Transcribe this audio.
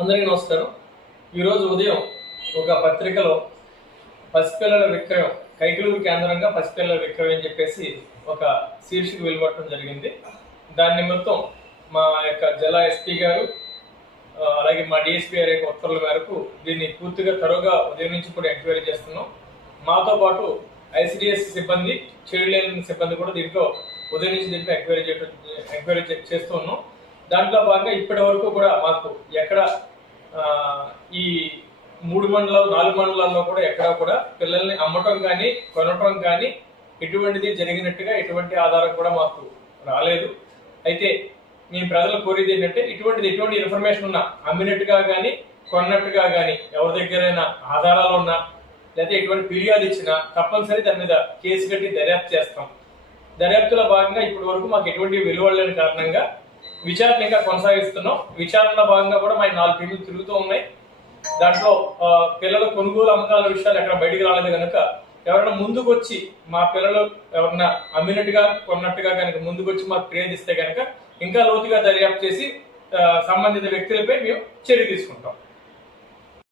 అందరికీ నమస్కారం. ఈరోజు ఉదయం ఒక పత్రికలో పసిపిల్లల విక్రయం, కైకలూరు కేంద్రంగా పసిపిల్లల విక్రయం అని చెప్పేసి ఒక శీర్షిక వెలువడటం జరిగింది. దాని నిమిత్తం మా యొక్క జిల్లా ఎస్పీ గారు అలాగే మా డిఎస్పీ గారి యొక్క ఉత్తర్వుల మేరకు దీన్ని పూర్తిగా తరువుగా ఉదయం నుంచి కూడా ఎంక్వైరీ చేస్తున్నాం. మాతో పాటు ఐసిడిఎస్ సిబ్బంది, చైల్డ్ లైన్ సిబ్బంది కూడా దీంట్లో ఉదయం నుంచి దీంట్లో ఎంక్వైరీ చేస్తూ ఉన్నాం. దాంట్లో భాగంగా ఇప్పటి వరకు కూడా మాకు ఎక్కడ ఈ 3 మండలాలు 4 మండలాల్లో కూడా ఎక్కడా కూడా పిల్లల్ని అమ్మటం కానీ కొనటం కానీ ఎటువంటిది జరిగినట్టుగా ఎటువంటి ఆధారం కూడా మాకు రాలేదు. అయితే మేము ప్రజలు కోరేది ఏంటంటే ఎటువంటి ఇన్ఫర్మేషన్ ఉన్నా అమ్మినట్టుగా కానీ కొన్నట్టుగా కానీ ఎవరి దగ్గరైనా ఆధారాలు ఉన్నా లేదా ఎటువంటి ఫిర్యాదు ఇచ్చినా తప్పనిసరి దాని మీద కేసు కట్టి దర్యాప్తు చేస్తాం. దర్యాప్తులో భాగంగా ఇప్పటి వరకు మాకు ఎటువంటి వెలువడలేని కారణంగా విచారణ ఇంకా కొనసాగిస్తున్నాం. విచారణలో భాగంగా కూడా మా 4 టీములు తిరుగుతూ ఉన్నాయి. దాంట్లో పిల్లల కొనుగోలు అమ్మకాల విషయాలు ఎక్కడ బయటికి రాలేదు కనుక ఎవరైనా ముందుకు వచ్చి మా పిల్లలు ఎవరన్నా అమ్మినట్టుగా కొన్నట్టుగా కనుక ముందుకు వచ్చి మాకు ఫిర్యాదు ఇస్తే కనుక ఇంకా లోతుగా దర్యాప్తు చేసి సంబంధిత వ్యక్తులపై మేము చర్య తీసుకుంటాం.